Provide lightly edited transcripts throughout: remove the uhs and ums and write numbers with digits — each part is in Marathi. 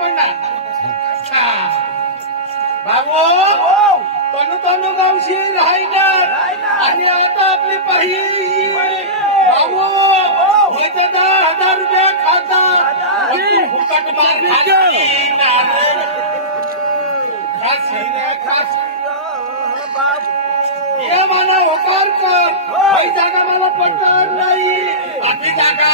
पडणार बाबू तनु तनु गावशी राहणार आणि आता आपली पहिली बाबू हे 10,000 रुपये खातात फुकट ये मला होकार कर ही जागा मला पटणार नाही आपली जागा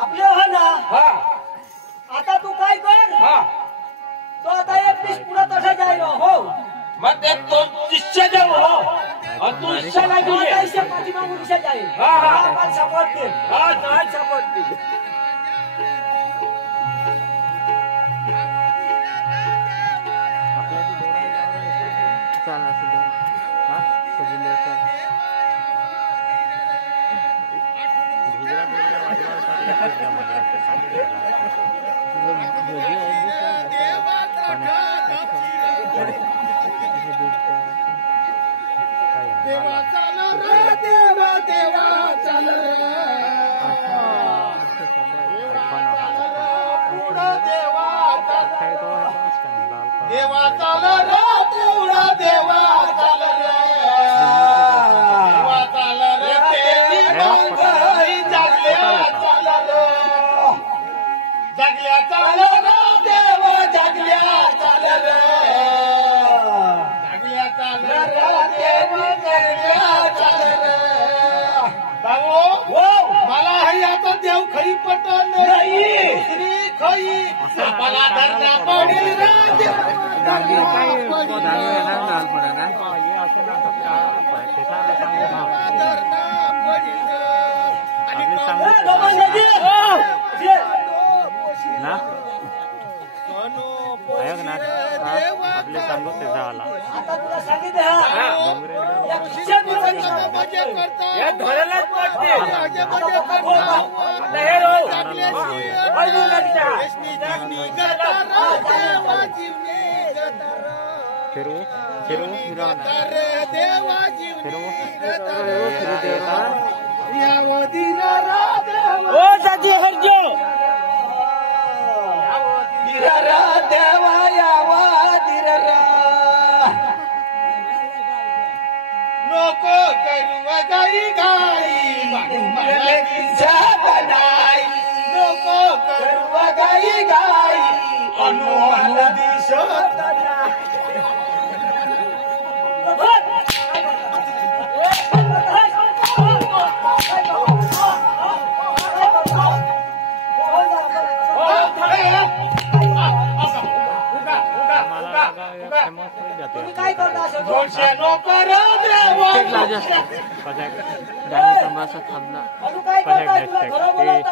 आपले हो ना आता तू काय कर तो आता 21 पुढे तसा जाईल हो मग ते तो 30 जाऊ हो तू 30 लागू दे 30 पाठीमागून 30 जाईल आपण सपोर्ट दे नाही सपोर्ट दे चालना सुद्धा सजिले देवा चाल रे देवा देवा चाल देवा चाल रे देवा देवा चाल रे देवा चाल रे तेरी मंगई जागल्या चाल रे जागल्या चाल रे देवा जागल्या चाल रे जागल्या चाल रे देवा जागल्या चाल रे बाबू मला ही आता देव खरी पटत नाही दुसरी खरी मला धरला पडेल आपले सांगू ते झाला आता तुला सांगितलं फिरू फिरू ओ दादी हरजो दिरा देवा यावा दिरा नको करू गाई गाई बनाई नको करू गाई गाई अनुमान दिसत तुम्ही काय करता थांबला अजून काय करता तुला खरं बोलायचं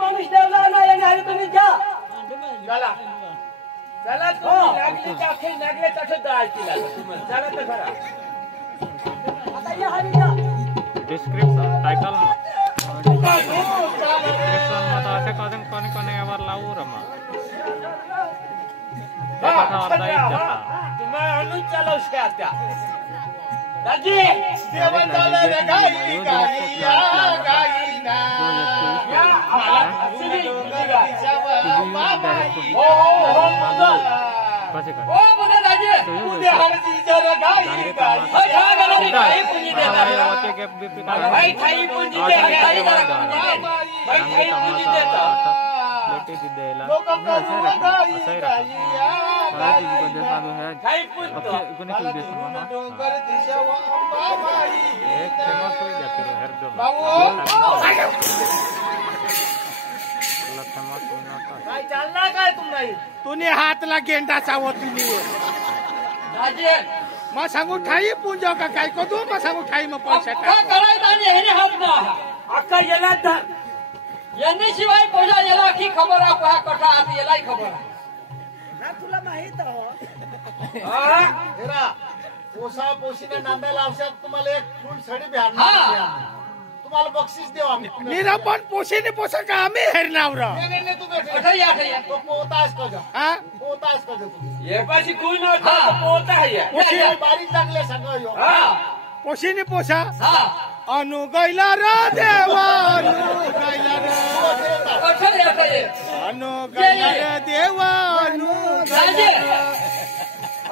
माणूस ठेवला नाही आणि तुम्ही जा चला चला तुम्ही लागली टाके लागले तसं जायची चला तर खरा आता या हवी जा डिस्क्रिप्शन टायटल डिस्क्रिप्शन मध्ये असे कधी कोणी कोणी यावर लावू रमा तुम्हाला आणून चालवश काय त्या दाजी देवन झालं रे गाई गाई या गाई ना या आम्हाला हो बघा दाजी उद्या हरची जरा गाई गाई गाई पुंजी देणार भाई थाई पुंजी देणार भाई थाई पुंजी देणार लोक करू गाई गाई या गाई थाई पुंजी डोंगर दिशवा बाबाई एक फेमस हो जाते रो हर जो बाबू काय चालणार काय तुम्ही तुने हातला गेंडा चावत तुम्ही राजे मग सांगू ठाई पूंजा का काय करू मग सांगू ठाई मग पैसा करायचा आणि हे हात ना अक्का याला धर यांनी शिवाय पहिला याला की खबर आहे का कथा आता यालाही खबर आहे ना तुला माहित हो पोसा पोशीने नांदायला औषध तुम्हाला एक फुल सडी भेटणार तुम्हाला बक्षीस देऊ आम्ही मेरा पण पोशीने पोसा का आम्ही हेरनावर नाही तू भेट अठैया अठैया तो पोतास का जा हा पोतास का जा तू ये पाशी कोण नव्हता पोहता आहे पोशी बारीक लागले सगळं यो पोशीने पोसा हा अनु गैला र देवा अनु गैला र अठैया अठैया अनु गैला र देवा अनु राजे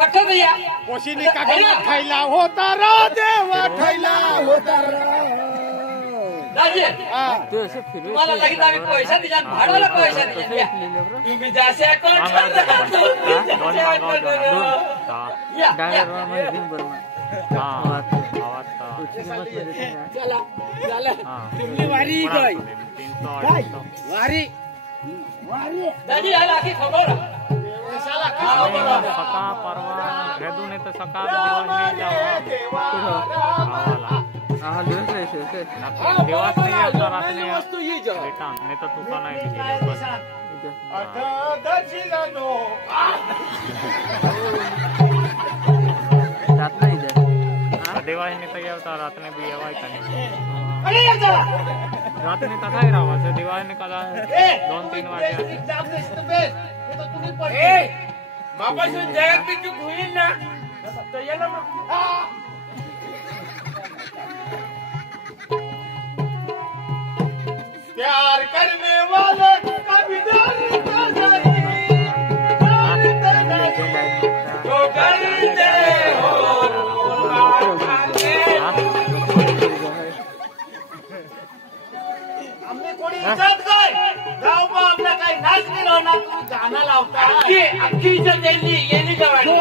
अठैया पोशीने काका खैला होता र देवा खैला होता र राजे हा तुम्हाला लगेच आम्ही पैसा दिला भाडाला पैसा दिला तुम्ही जासे अकाउंट तुमची वारी काय वारी दादी याला आखी खबर पैशाला सका परवा भेदू नाही तर सका दिवस नाही जावा दिवस नाही आता रात्री वस्तू ही जा रिटर्न नाही तर तुका नाही दिली बस दिवाळी नाही तर येवता रात्री बी येवाय का नाही रात्री तसाही राहायचं दिवाळी कला 2-3 वाजे बाबा जगात मी चूक होईल ना तर याला प्यार करने वाले कभी डरता नहीं जो करते हो आम्ही कोणी इज्जत काय गाव मग आपला काही नाच नाही राहणार तुम्ही गाणं लावता अख्खी इज्जत येली जवानी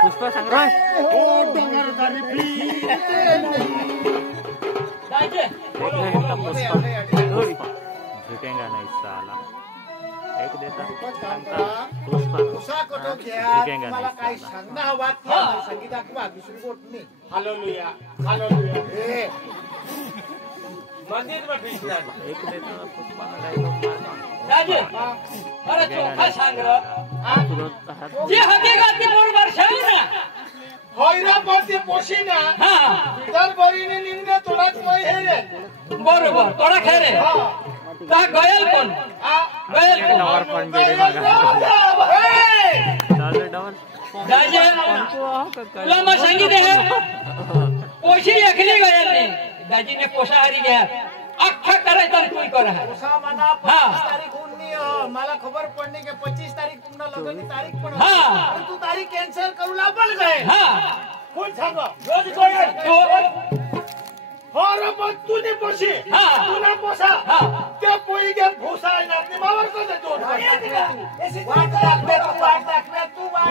पुष्पा संग्राम झुकेगा नहीं साला एक देता पुष्पा उषा कटो झुकेगा मला काही नहीं सांगणं हवा संगीता किंवा दुसरी गोष्ट नाही हालेलुया हालेलुया मंदिर में भीषण एक देता पुष्पा ना डायलॉग राजे अरे चोखा सांग रहा जे हकीकत बरोबर सांग ना होयरा बोलते पोशीना हा विदल बोरीने निंदे तुलाच मै हे रे बरोबर थोडा खेरे ता गयल पण गयल पण नवर पण गेले बघा चालू डबल राजे तुला मग सांगितले पोशी एकली गयल नाही दाजीने पोशाहारी घ्या अख्खा करायचा तू करा उषा म्हणा 25 तारीख उन्नी मला खबर पडली की 25 तारीख तुमना लग्नची तारीख पण हा. तू तारीख कॅन्सल करू लागल गए हा कोण सांग रोज कोण हो रे पण तूने पोशी हा. तुला पोसा हा. ते पोई गे भूसा नातनी मावर को दे तो वाट दाखवे तू वाट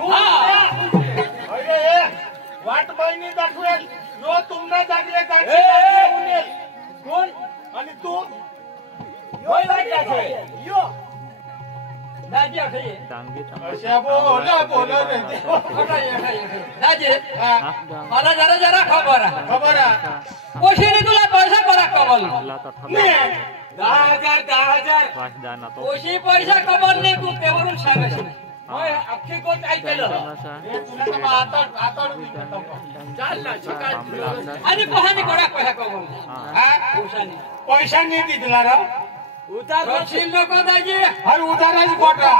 अरे वाट बहिणी दाखवेल जो तुमना दाखले का कोण आणि तू होय वाटायचे यो दाजी अखये डांगी अशा बोला रे दाजी मला जरा खबर आहे खबर आहे पोशीने तुला पैसा करा कमल अल्लाह तो ठल्ला 10,000 वाश जाना तो पोशी पैसा कमल नाही तू त्यावरून सांगायचं नाही होय अख्खी कोण ऐकलं चाल ना आणि पहानी कोणा पैसा कमल पोशाने पैशांनी दिला रा उतार नको दाजी हर उधाराची कोटा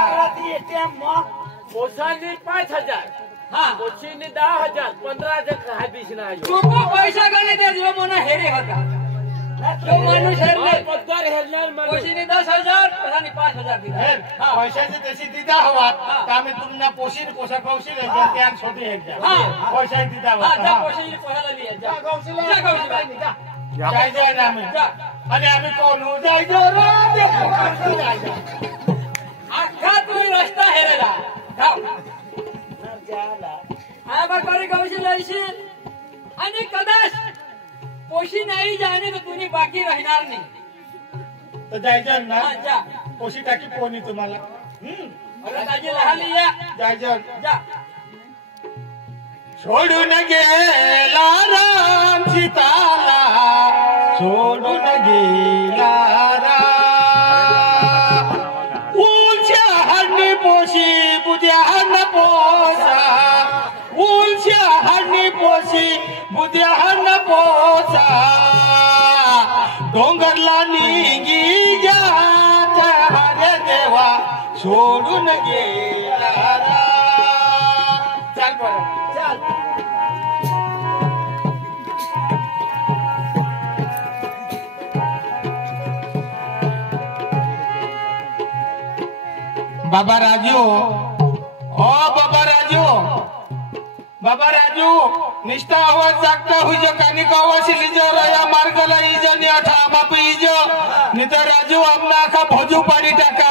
पोसाने 5,000 हा पोशीने 10,000 15,000 हाबीस ना तू पैसा गणे दे जो मना हेरे होता तो माणूस हेरले पगार हेरणार पोशीने 10,000 पोसाने 5,000 दिला पैशाची तशी दिदा हवा आम्ही तुम्हाला पोशीन पोषा कौशील त्या छोटी एकदा पैसा दिदा हा जा हवा पोशीने पोसाला लिया जा जा गौशीला जा गौशीला जाय जाय ना आम्ही जा आणि आम्ही कोण जाय जाय अख्खा तुम्ही रस्ता हेरेला जाऊ आबा करे गौशीला येशील आणि कदाच पोशी नाही जाणे तर तुम्ही बाकी राहणार नाही तर जायचं ना हा जा पोशी टाकी कोणी तुम्हाला अरे दाजी लहान या जायचं जा सोडून गेला राम सीताला सोडून गेला राम उद्या पोसा डोंगरला निघी जात हरे देवा सोडून गेला चाल बरं चाल बाबा राजू ओ बाबा राजू निष्ठा आवाज जागता हुज कानी कावाशी लिजो रया मार्गला इजनी अठा बाप इजो नितर राजू आमना आखा भोजू पाडी टाका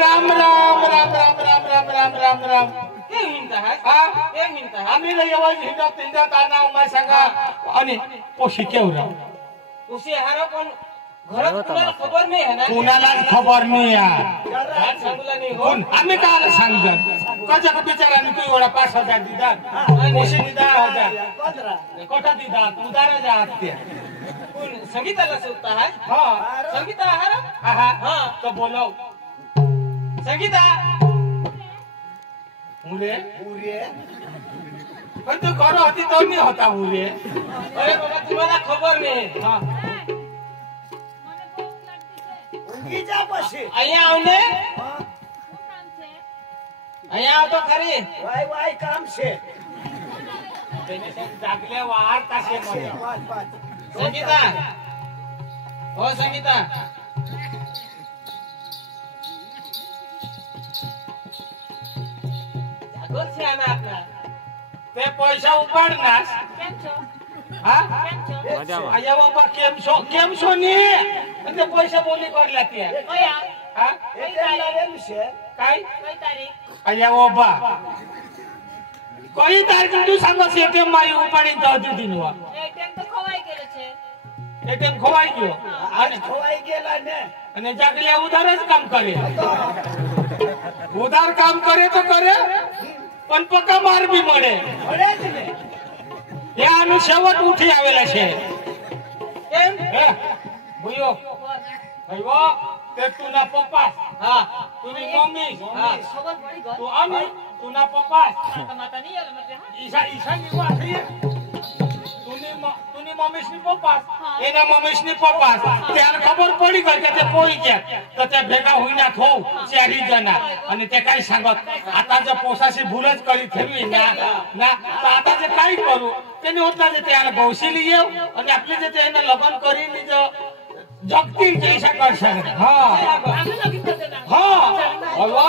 राम राम राम राम राम राम राम राम राम के हिंदा है हा के हिंदा है आम्ही लय आवाज हिंडत हिंडत आना उमा सांगा आणि पोशी केवरा उसे हारो पण घरात कुणाला खबर नाही है ना कुणालाच खबर नाही यार घरात सांगला नाही हो कोण आम्ही काल सांगत कशा बिचाराने तू एवढा 5,000 दिदात पोशी 10,000 कोठा दिदात उदारा जात ते कोण संगीताला सुद्धा है हा संगीता हारो हा हां तो बोलव संगीता उरे पण तू खरं होती तो नाही होता उरे अरे बाबा तुम्हाला खबर नाही हा અહીંયા આવને અહીંયા આવ તો ખરી वाय काम છે તેને જાગલે વાર્તા છે મને સંગીતા ઓ સંગીતા જાગો છે આના આપના તે પૈસા ઉપાડનાસ કેમ છો હા કેમ છો મજામાં આયા બાપા કેમ છો ની અને પૈસા બોલી કરલા ત્યાં કયા હા કઈ તારીખ काय કઈ તારીખ आया बाबा कई तारीख तू सांगस एटीएम माई उपाडी दो दिन वा એટીએમ તો ખોવાઈ ગયેલો છે एटीएम खोवाई गयो ખોવાઈ ગયેલા ને અને જાગલે ઉધાર જ કામ કરે ઉધાર કામ કરે તો કરે પણ પક્કા માર બી મળે મળે જ ને યાનું સેવટ ઉઠી આવેલા છે કેમ હે ભૂયો ભાઈઓ તે તુના પપ્પા હા તુની મમ્મી હા ખબર પડી ગઈ તું આમી તુના પપ્પા માતા માતા નહીં આવે મતલબ હા ઈશા ની વાત છે તુની મમ્મીની પપ્પા એના મમ્મીની પપ્પા ત્યારે ખબર પડી ગઈ કે તે પોઈ ગયા તો તે ભેગા હોઈના થો ચારી જણા અને તે કાઈ सांगत आता जे पोसाशी भूलच करी ठेवी ना ना तर आता जे काय करू तेने होतला जे त्याला गौशीली येऊ आणि आपले जे त्याने लग्न करीन जो जगतील जैसा कर शकत हा આમે લગી તો દેના हा अल्वा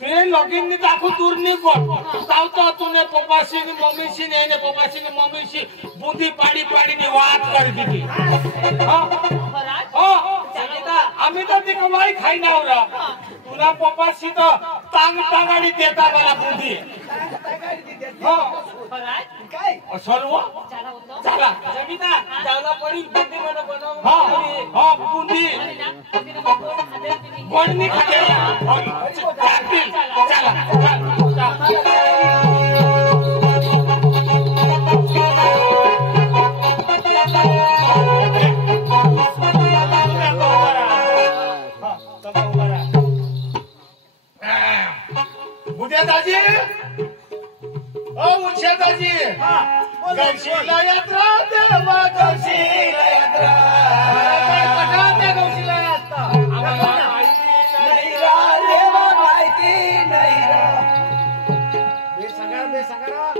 ते लगीन नि दाखव दूर नि कोण तावतो तुने पप्पाशी नि मम्मीशी ने ने पप्पाशी नि मम्मीशी बुंदी पाडी पाडी नि वात कर दीदी हा ખરાજ हा संगीता आम्ही तर ती कमाई खाई नावरा तुना पप्पाशी तो तांग तांगाडी देता मला बुंदी हा ખરાજ काय असलवा ચાલા હોતો चला સંગીતા ચાવલા પડી બુદ્ધિ મને બનાવ हा हा बुंदी અને ના કોઈને કોણ ખાતે પીની कोण नि खाते चला दाजी ओ दाजी गौशीला यात्रा देवा गौशीला यात्रा गौशीला यात्रा आम्हाला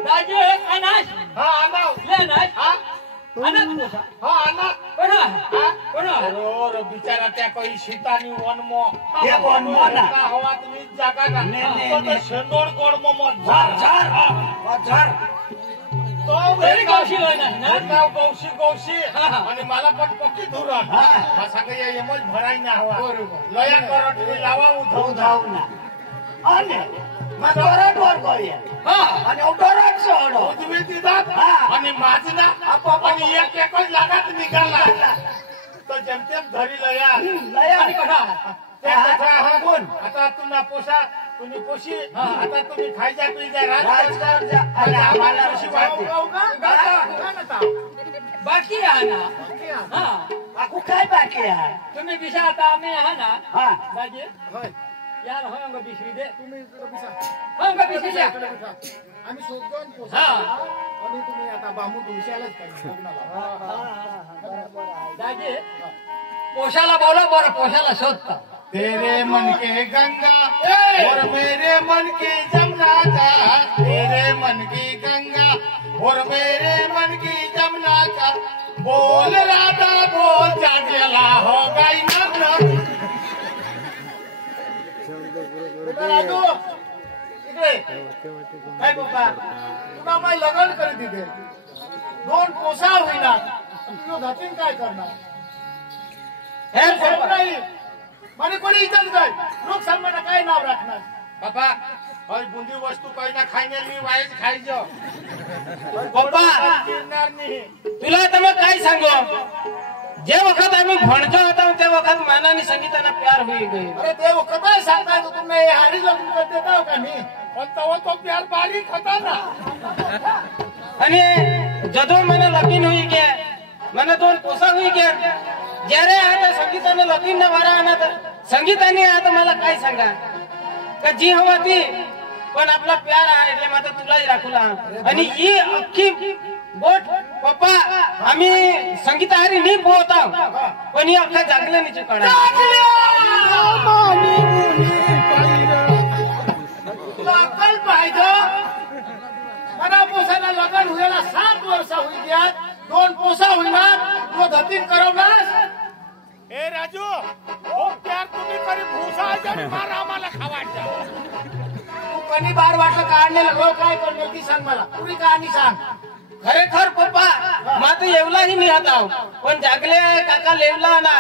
દાજે અનાજ हा आनाव લે અનાજ हा અનાજ हा आना કોનો हा કોનો रो बिचारा त्या काही शेतानी वनमो हे वनमो ना. हवात वीज जागा ना ने, ने, तो ने. शेंदोड गोड मो झार तो વેરી ગૌશી હોય ને नाव गौशी गौशी हा, हा. आणि मला पण पक्की धुरण हा. हा सांगा या एमच भराई ना हवा बरोबर. लया करट लावा उधव धाव ना અને મતોરટ वर ગોય હા અને ઉડોરટ સોડો उजवी दिदात हा. आणि माझना आणि एक एकच लागात निघाला तो जेमतेम धरी लया લયા અને કઠા त्या कथा हा कोण? आता तुना पोसा तुम्ही पोशी आता तुम्ही खायच्या पियच्या રાજકારણ જા અને આમાલા पोशी वाहू का બાકી આના હા આખું કાઈ બાકી આ तुम्ही दिशा आता आम्ही हा ना હા દાજે यार हो अंग बिसरी दे तुम्ही इकडे बसा. हो अंग बिसरी द्या इकडे बसा. आम्ही शोधतो आणि पोसा. हा. आणि तुम्ही आता बांबू तुळशीलाच करा लग्नाला. दाजी पोशाला बोला बरं पोशाला शोधता तेरे मन के गंगा और मेरे मन की जमुना का, तेरे मन की गंगा और मेरे मन की जमुना का, बोल राधा बोल चाटेला हो गई ना. राजू इकडे काय पप्पा तुला माय लग्न करी तिथे 2 पोसा होईना तुझं घातीन काय करणार हे सोप नाही મને કોની ઇજ્જત ગઈ લોક સન્માન કાઈ નામ રાખના બાપા હવે બુંદી વસ્તુ કઈ ના ખાઈને ની વાઈજ ખાઈ જો પપ્પા કિરનાર ની तुला आता मग काय सांगू जे वखत आम्ही भणतो होतो ते वखत मानाने संगीताना प्यार होई गई अरे ते वखत सांगता तो तुम्ही हारी लग्न कर देता हो का नाही पण तव तो प्यार बारीक होता ना आणि जदो મને લગીન હોઈ ગયા મને 2 પોસા હોઈ ગયા જ્યારે आता संगीताने लग्न न वारा आणत संगीताने आता मला काय सांगा का जी हवा ती पण आपला प्यार आहे એટલે मात्र तुलाच राखूला आणि ही अख्खी बोट पप्पा आम्ही संगीताहारी नाही पोहता पण ही अख्खा जागले नाही चुकाडा तुला अक्कल पाहिजे मला पोसाला लग्न होईला 7 वर्ष होई ગયા 2 पोसा होईना तो धतीन करवलास ए राजू ओ प्यार तुम्ही करी भूसा आणि मार आम्हाला खावायचा तू कधी बार वाटलं काढले लागलो काय करणार ती सांग मला पुरी कहाणी सांग खरेखर पप्पा मात्र येवलाही नाही आता पण जागले काका लेवला ना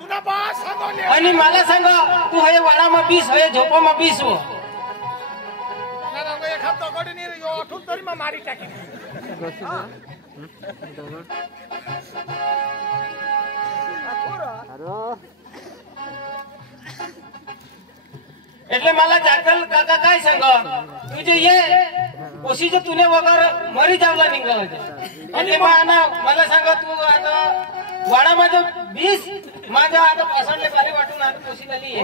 तुला बा सांगले आणि मला सांग तू हे वाडाમાં 20 हे झोपाમાં 20 हो ना रंग एक हप्ता गडी नाही यो अठून तरी मा मारी टाकी એટલે मला जागल काका काय सांग तुझे ये कोशीचे तुने वगैरे मरी जावला निघला होते એટલે मला सांग तू आता वाडामध्ये 20 माझ्या आता पसंडले बारी वाटून आता कोशीला लिहि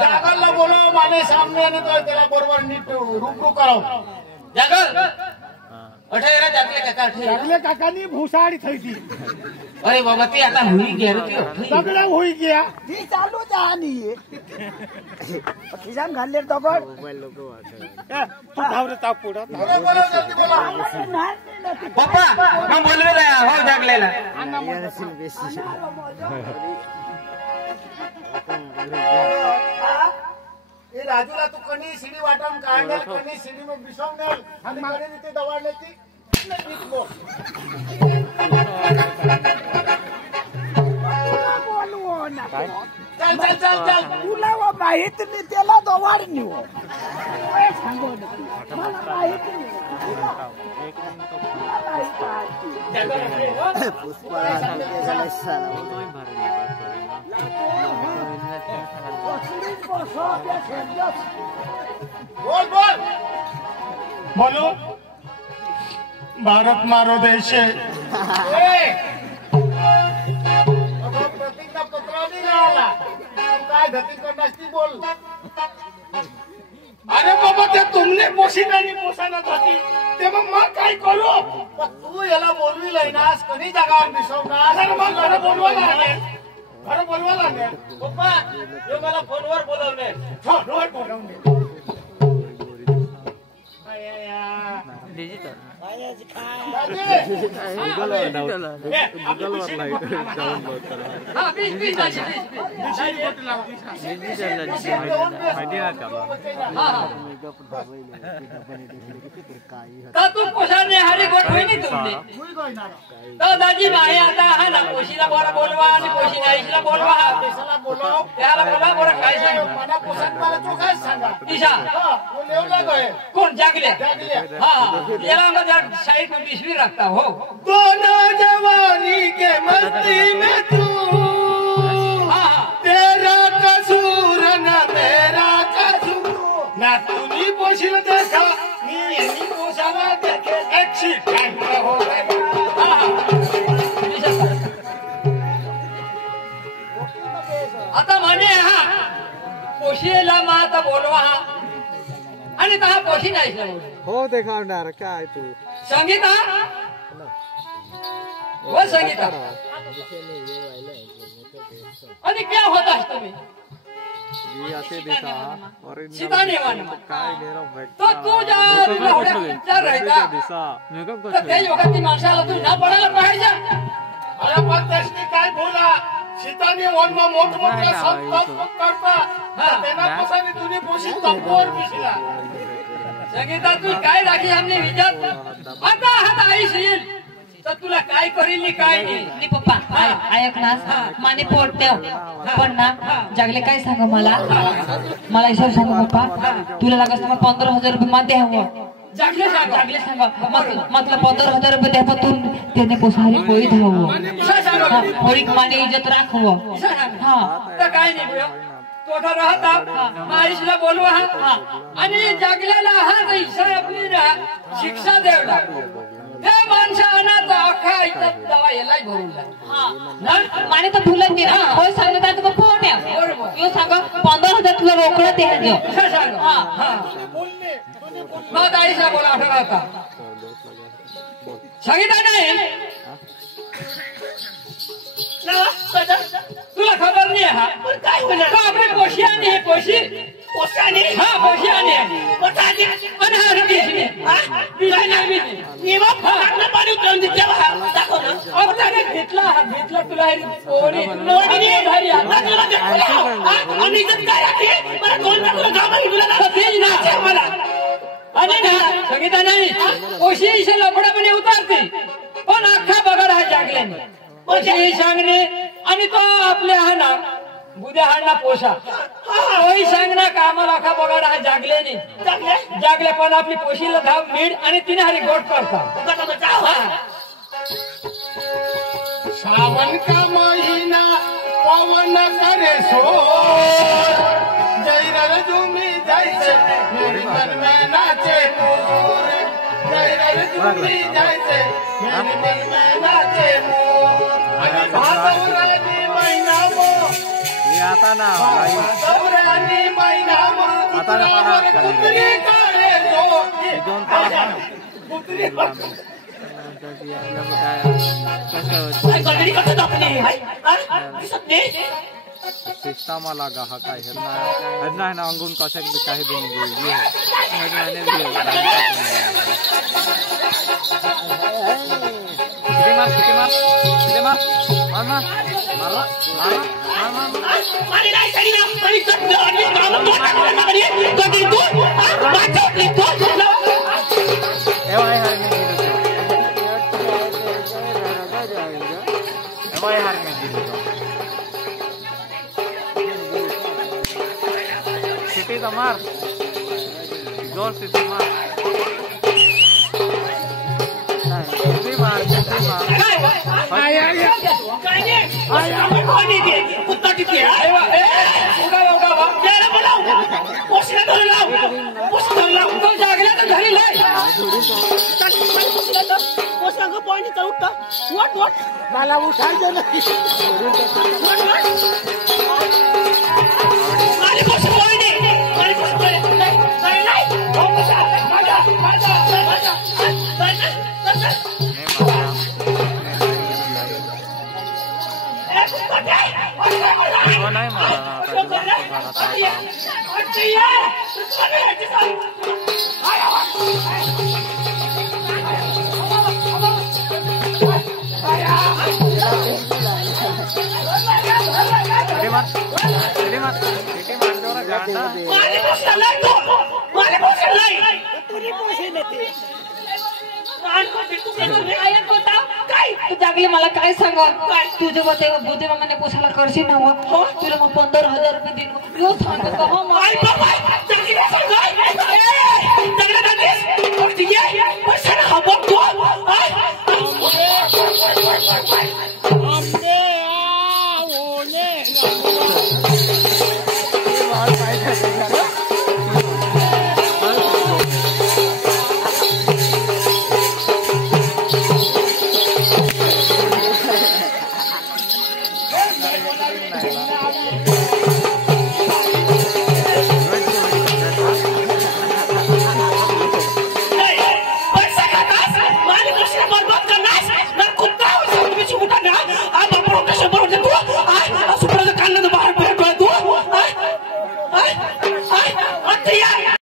जागलला बोलव माने सामने आणि तो त्याला बरोबर नीट रुकरू कराव जागल अठेरा जागले काका जागले काकानी भूसाडी થઈ હતી अरे बाबा ती आता हुई गेर ती सगळं होई ગયા ती चालू द्या आणि खिशान घालले दगड तू धावरे ताप पुढं बोला जल्दी बोला पप्पा मग बोलवेला हो जागलेला ए राजूला तू कणी सीडी वाटून काढले कणी सीडी मग बिसवणे आणि मागणे ते दवाडले ती बोलवो ना चल चल चल चल तुला माहित नाही त्याला दवाड निव सांगू मला माहित नाही बोल बोल बोलो भारत मारो देश है प्रतीकना पत्र नाही राहिला काय धती करणार ती बोल अरे बाबा ते तुमने पोशी नाही पोसाना धती ते मग काय करू तू याला बोलवी लयनास कधी जागावर बिसवणार मग घर बोलवायला आले घर बोलवायला आले पप्पा यो मला फोनवर बोलवले फोनवर बोलवले डिजिटल तू पोशाने हरी गोट होई नाही तुमने दादाजी नाही आता हा ना कोशीला बोला बोलवा आणि कोशीला आईला बोलवा देशाला बोलव त्याला बोला बरं काय सांग मला पोशाख मला तू काय सांगा ईशा वो लेवला गए कोण जागले जागले हाँ याला अंदर साइड में 20 रखता हो दोनों जवानी के मस्ती में तू तेरा कसूर न मेरा कसूर ना तूनी पोशील देखा मी यांनी पोसाला देखे एक्सीडेंट हो गए आता म्हणे हा पोशीला माता बोलवा हा आणि तहा पोशी नाही हो देखावणार काय तू संगीता वो संगीता आणि क्या होता तुम्ही ये असे दिसा और सीता नेवान काय नेरा भेट तो तुझ्या विचार राहता दिसा तर त्या योगाची माणसाला तू ना पडायला पाहिजे अरे पण त्याची काय बोला सीताने वनमा मोठमोठ्या संताप करता त्यांना कसाने तुझी पोशी तंबोर पिसला संगीता तू काय राखी हमने विचार आता हात आईस येईल तर तुला काय करील काय नाही पप्पा ऐक ना माने पोट ठेव पण ना जगले काय सांग मला हिसाब सांग पप्पा तुला लागत 15,000 रुपये मान द्यावं जागले सांग मतलब 15,000 रुपये द्या पण त्याने पोसारी पोळी धावं पोळी माने इज्जत राखवं हा तर काय नाही तोठा राहता आईसला बोलवा आणि जागल्याला हा हिस्सा आपली शिक्षा देवला त्या माणसाना तर अख्खा इथं दवा याला भरून माने तर भुलत नाही ना हो सांगता तुम्ही फोन यो सांग 15,000 तुला रोकडं द्यायचं मग आईसला बोला आठवला होता सांगितलं नाही तुला खबर नाही हा काय होणार आपली पोशी आणि हे पोशी पोशाने हा पोशी आणि पोशाने आणि हा रमेशने बिना नाही निवा फटाकला पाणी उतरवून दिले दाखव ना अब त्याने घेतला तुला कोणी भारी आता तुला देखो आणि इज्जत काय राखी मला दोन टाकून गावाला तुला तेज ना मला आणि ना संगीता नाही पोशी इसे लफडापणे उतारते पण अख्खा बगाड हा जागल्याने पोशी सांगणे आणि तो आपल्या हा ना बुद्या हाडना पोषा तोही सांगना का आम्हाला अख्खा बगाड हा जागल्याने जागले पण आपली पोशीला धाव मीड आणि तिने हरी गोट करता श्रावण का महीना पवन करे सोर जैरल झुमी जायचे मेरी मन में नाचे मोर जैरल झुमी जायचे मेरी मन में नाचे मोर आणि भादवरानी महिना मो ये आता ना भाई भादवरानी महिना मो आता ना पाना कुत्री काळे जो दोन ताला कुत्री सिस्टम लगा हा काय हरना है ना अंगून कसे काही दिन ये मैंने भी सिटी मार जोर सिटी मार सिटी मार मला उठायचं नाही नहीं तू जागले मला काय सांग तुझे बुद्धे मामाने पोसायला करशील ना तुला मग 15,000 रुपये देईन यो सांग